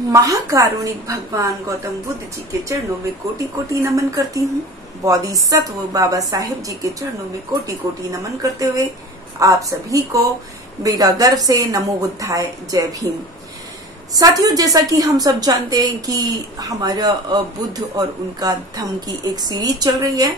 महाकारुणिक भगवान गौतम बुद्ध जी के चरणों में कोटि कोटि नमन करती हूँ। बोधिसत्व बाबा साहेब जी के चरणों में कोटि कोटि नमन करते हुए आप सभी को मेरा गर्व से नमो बुद्धाय, जय भीम। साथियों, जैसा कि हम सब जानते हैं कि हमारा बुद्ध और उनका धम्म की एक सीरीज चल रही है,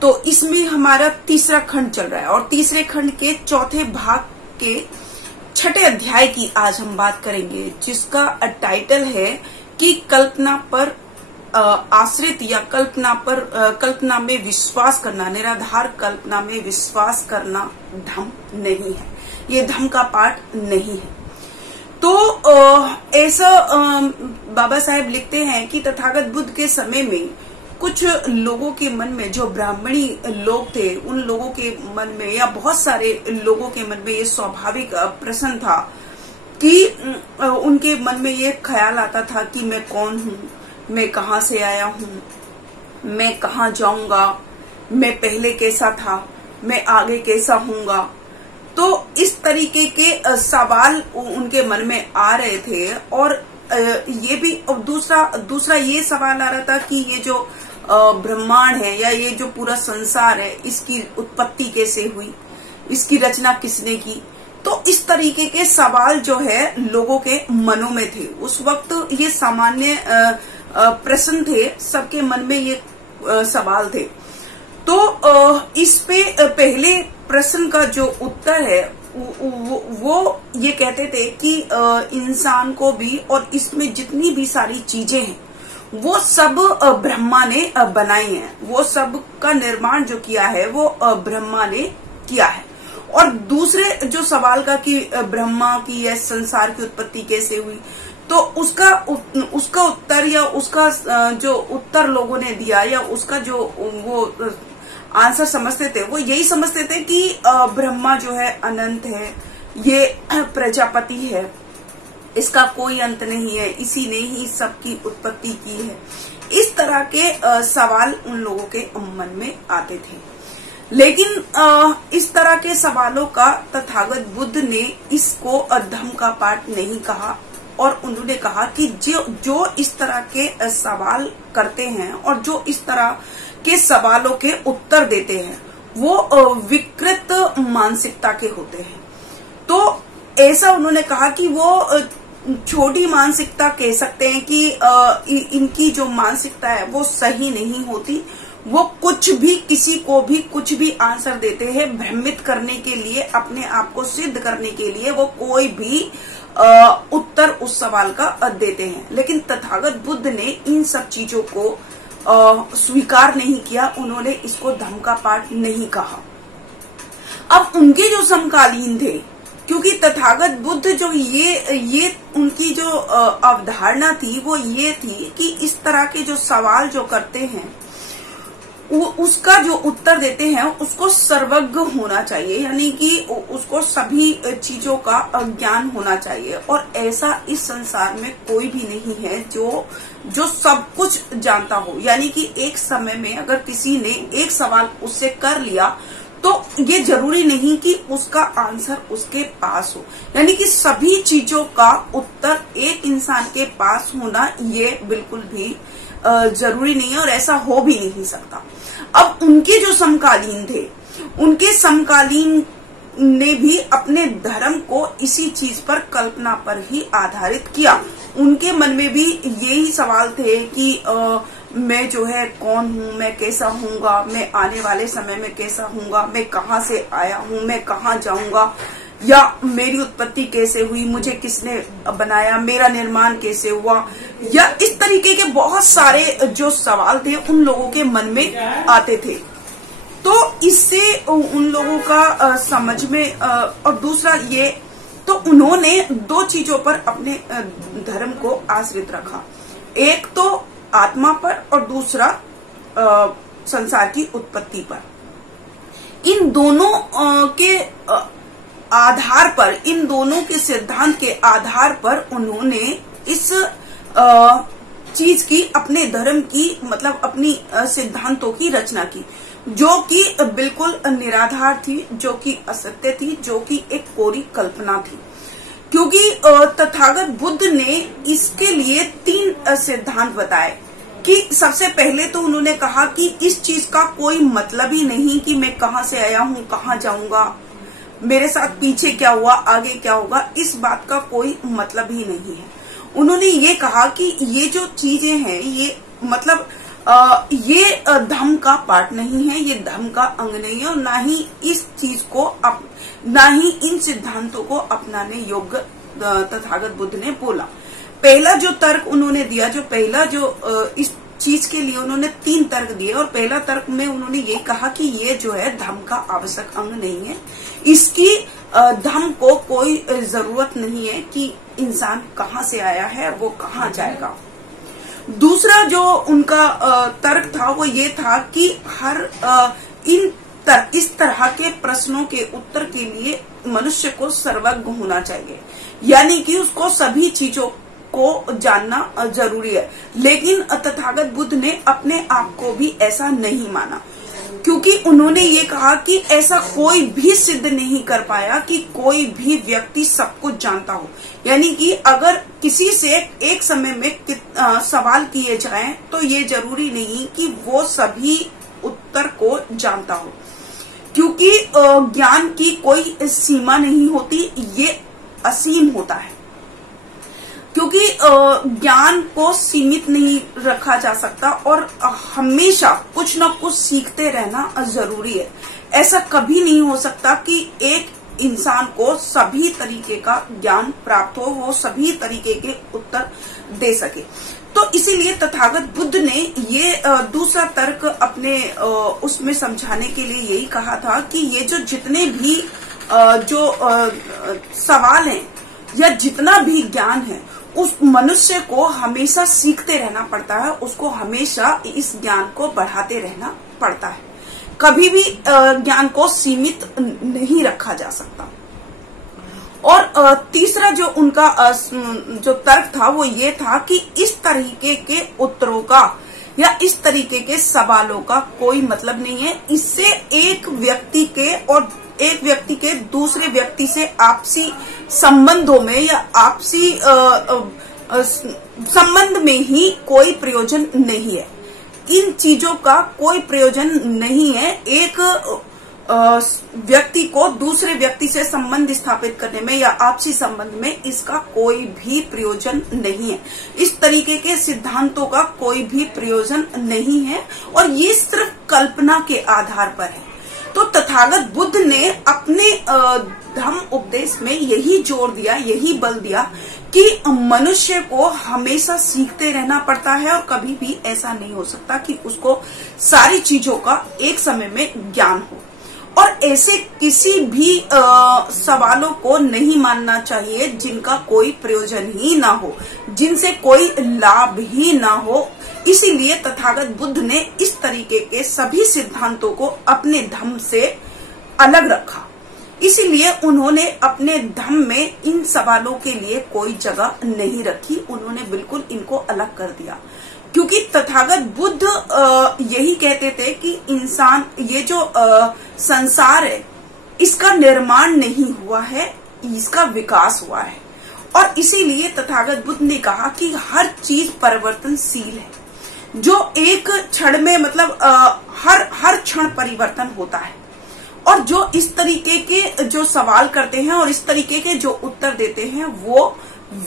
तो इसमें हमारा तीसरा खंड चल रहा है और तीसरे खंड के चौथे भाग के छठे अध्याय की आज हम बात करेंगे, जिसका टाइटल है कि कल्पना पर आश्रित या कल्पना में विश्वास करना, निराधार कल्पना में विश्वास करना धम्म नहीं है, ये धम्म का पाठ नहीं है। तो ऐसा बाबा साहेब लिखते हैं कि तथागत बुद्ध के समय में कुछ लोगों के मन में, जो ब्राह्मणी लोग थे, उन लोगों के मन में या बहुत सारे लोगों के मन में ये स्वाभाविक प्रश्न था कि उनके मन में ये ख्याल आता था कि मैं कौन हूँ, मैं कहाँ से आया हूँ, मैं कहाँ जाऊंगा, मैं पहले कैसा था, मैं आगे कैसा होऊंगा। तो इस तरीके के सवाल उनके मन में आ रहे थे और ये भी दूसरा ये सवाल आ रहा था कि ये जो ब्रह्मांड है या ये जो पूरा संसार है, इसकी उत्पत्ति कैसे हुई, इसकी रचना किसने की। तो इस तरीके के सवाल जो है लोगों के मनों में थे। उस वक्त ये सामान्य प्रश्न थे, सबके मन में ये सवाल थे। तो इस पे पहले प्रश्न का जो उत्तर है वो ये कहते थे कि इंसान को भी और इसमें जितनी भी सारी चीजें हैं वो सब ब्रह्मा ने बनाई हैं, वो सब का निर्माण जो किया है वो ब्रह्मा ने किया है। और दूसरे जो सवाल का कि ब्रह्मा की या संसार की उत्पत्ति कैसे हुई, तो उसका उत्तर या उसका जो उत्तर लोगों ने दिया या उसका जो वो आंसर समझते थे, वो यही समझते थे कि ब्रह्मा जो है अनंत है, ये प्रजापति है, इसका कोई अंत नहीं है, इसी ने ही सबकी उत्पत्ति की है। इस तरह के सवाल उन लोगों के मन में आते थे। लेकिन इस तरह के सवालों का तथागत बुद्ध ने इसको धम्म का पाठ नहीं कहा और उन्होंने कहा कि जो इस तरह के सवाल करते हैं और जो इस तरह के सवालों के उत्तर देते हैं वो विकृत मानसिकता के होते हैं। तो ऐसा उन्होंने कहा कि वो छोटी मानसिकता कह सकते हैं कि इनकी जो मानसिकता है वो सही नहीं होती। वो कुछ भी, किसी को भी कुछ भी आंसर देते हैं भ्रमित करने के लिए, अपने आप को सिद्ध करने के लिए वो कोई भी उत्तर उस सवाल का देते हैं। लेकिन तथागत बुद्ध ने इन सब चीजों को स्वीकार नहीं किया, उन्होंने इसको धम्म का पाठ नहीं कहा। अब उनके जो समकालीन थे, क्योंकि तथागत बुद्ध जो ये उनकी जो अवधारणा थी वो ये थी कि इस तरह के जो सवाल जो करते हैं उसका जो उत्तर देते हैं उसको सर्वज्ञ होना चाहिए, यानी कि उसको सभी चीजों का ज्ञान होना चाहिए। और ऐसा इस संसार में कोई भी नहीं है जो सब कुछ जानता हो। यानी कि एक समय में अगर किसी ने एक सवाल उससे कर लिया तो ये जरूरी नहीं कि उसका आंसर उसके पास हो। यानी कि सभी चीजों का उत्तर एक इंसान के पास होना ये बिल्कुल भी जरूरी नहीं है और ऐसा हो भी नहीं सकता। अब उनके जो समकालीन थे, उनके समकालीन ने भी अपने धर्म को इसी चीज पर, कल्पना पर ही आधारित किया। उनके मन में भी यही सवाल थे कि मैं जो है कौन हूँ, मैं कैसा हूँगा, मैं आने वाले समय में कैसा हूँगा, मैं कहाँ से आया हूँ, मैं कहाँ जाऊंगा, या मेरी उत्पत्ति कैसे हुई, मुझे किसने बनाया, मेरा निर्माण कैसे हुआ, या इस तरीके के बहुत सारे जो सवाल थे उन लोगों के मन में आते थे। तो इससे उन लोगों का समझ में और दूसरा ये, तो उन्होंने दो चीजों पर अपने धर्म को आश्रित रखा, एक तो आत्मा पर और दूसरा संसार की उत्पत्ति पर। इन दोनों के आधार पर, इन दोनों के सिद्धांत के आधार पर उन्होंने इस चीज की, अपने धर्म की, मतलब अपनी सिद्धांतों की रचना की, जो कि बिल्कुल निराधार थी, जो कि असत्य थी, जो कि एक कोरी कल्पना थी। क्योंकि तथागत बुद्ध ने इसके लिए 3 सिद्धांत बताए कि सबसे पहले तो उन्होंने कहा कि इस चीज का कोई मतलब ही नहीं कि मैं कहां से आया हूं, कहां जाऊंगा, मेरे साथ पीछे क्या हुआ, आगे क्या होगा, इस बात का कोई मतलब ही नहीं है। उन्होंने ये कहा कि ये जो चीजें हैं ये मतलब ये धर्म का पार्ट नहीं है, ये धर्म का अंग नहीं है, और ना ही इस चीज को ना ही इन सिद्धांतों को अपनाने योग्य तथागत बुद्ध ने बोला। पहला जो तर्क उन्होंने दिया, इस चीज के लिए उन्होंने 3 तर्क दिए, और पहला तर्क में उन्होंने ये कहा कि ये जो है धर्म का आवश्यक अंग नहीं है, इसकी धर्म को कोई जरूरत नहीं है कि इंसान कहाँ से आया है, वो कहाँ जाएगा। दूसरा जो उनका तर्क था वो ये था कि इस तरह के प्रश्नों के उत्तर के लिए मनुष्य को सर्वज्ञ होना चाहिए, यानी कि उसको सभी चीजों को जानना जरूरी है। लेकिन तथागत बुद्ध ने अपने आप को भी ऐसा नहीं माना, क्योंकि उन्होंने ये कहा कि ऐसा कोई भी सिद्ध नहीं कर पाया कि कोई भी व्यक्ति सब कुछ जानता हो। यानी कि अगर किसी से एक समय में सवाल किए जाएं तो ये जरूरी नहीं कि वो सभी उत्तर को जानता हो, क्योंकि ज्ञान की कोई सीमा नहीं होती, ये असीम होता है। क्योंकि ज्ञान को सीमित नहीं रखा जा सकता और हमेशा कुछ न कुछ सीखते रहना जरूरी है। ऐसा कभी नहीं हो सकता कि एक इंसान को सभी तरीके का ज्ञान प्राप्त हो, वो सभी तरीके के उत्तर दे सके। तो इसीलिए तथागत बुद्ध ने ये दूसरा तर्क अपने उसमें समझाने के लिए यही कहा था कि ये जो जितने भी सवाल हैं या जितना भी ज्ञान है, उस मनुष्य को हमेशा सीखते रहना पड़ता है, उसको हमेशा इस ज्ञान को बढ़ाते रहना पड़ता है। कभी भी ज्ञान को सीमित नहीं रखा जा सकता। और तीसरा जो उनका जो तर्क था वो ये था कि इस तरीके के उत्तरों का या इस तरीके के सवालों का कोई मतलब नहीं है। इससे एक व्यक्ति के दूसरे व्यक्ति से आपसी संबंधों में या आपसी संबंध में ही कोई प्रयोजन नहीं है। इन चीजों का कोई प्रयोजन नहीं है। एक व्यक्ति को दूसरे व्यक्ति से संबंध स्थापित करने में या आपसी संबंध में इसका कोई भी प्रयोजन नहीं है। इस तरीके के सिद्धांतों का कोई भी प्रयोजन नहीं है और ये सिर्फ कल्पना के आधार पर है। तो तथागत बुद्ध ने अपने धम्म उपदेश में यही जोर दिया, यही बल दिया कि मनुष्य को हमेशा सीखते रहना पड़ता है और कभी भी ऐसा नहीं हो सकता कि उसको सारी चीजों का एक समय में ज्ञान हो। और ऐसे किसी भी सवालों को नहीं मानना चाहिए जिनका कोई प्रयोजन ही ना हो, जिनसे कोई लाभ ही ना हो। इसीलिए तथागत बुद्ध ने इस तरीके के सभी सिद्धांतों को अपने धम्म से अलग रखा। इसीलिए उन्होंने अपने धम्म में इन सवालों के लिए कोई जगह नहीं रखी, उन्होंने बिल्कुल इनको अलग कर दिया। क्योंकि तथागत बुद्ध यही कहते थे कि इंसान, ये जो संसार है, इसका निर्माण नहीं हुआ है, इसका विकास हुआ है। और इसीलिए तथागत बुद्ध ने कहा कि हर चीज परिवर्तनशील है। जो एक क्षण में मतलब हर क्षण परिवर्तन होता है। और जो इस तरीके के जो सवाल करते हैं और इस तरीके के जो उत्तर देते हैं वो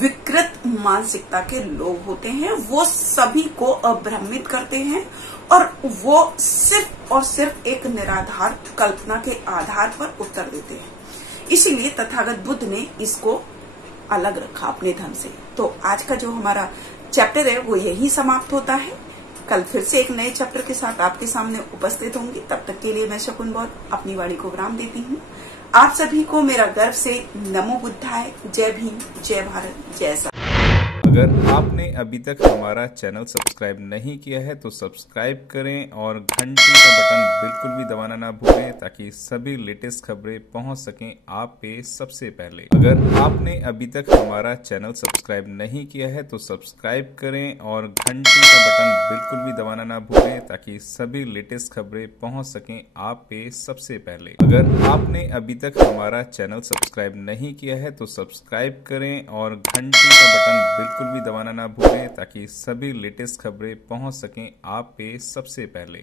विकृत मानसिकता के लोग होते हैं। वो सभी को भ्रमित करते हैं और वो सिर्फ और सिर्फ एक निराधार कल्पना के आधार पर उत्तर देते हैं। इसीलिए तथागत बुद्ध ने इसको अलग रखा अपने धर्म से। तो आज का जो हमारा चैप्टर है वो यही समाप्त होता है। कल फिर से एक नए चैप्टर के साथ आपके सामने उपस्थित होंगी। तब तक के लिए मैं शकुन बौद्ध अपनी वाणी को विराम देती हूँ। आप सभी को मेरा गर्व से नमो बुद्धाय। जय भीम, जय भारत, जय सा। अगर आपने अभी तक हमारा चैनल सब्सक्राइब नहीं किया है तो सब्सक्राइब करें और घंटी का बटन बिल्कुल भी दबाना ना भूलें ताकि सभी लेटेस्ट खबरें पहुंच सकें आप पे सबसे पहले। अगर आपने अभी तक हमारा चैनल सब्सक्राइब नहीं किया है तो सब्सक्राइब करें और घंटी का बटन बिल्कुल भी दबाना ना भूलें ताकि सभी लेटेस्ट खबरें पहुंच सकें आप पे सबसे पहले। अगर आपने अभी तक हमारा चैनल सब्सक्राइब नहीं किया है तो सब्सक्राइब करें और घंटी का बटन बिल्कुल भी दबाना ना भूलें ताकि सभी लेटेस्ट खबरें पहुंच सकें आप पे सबसे पहले।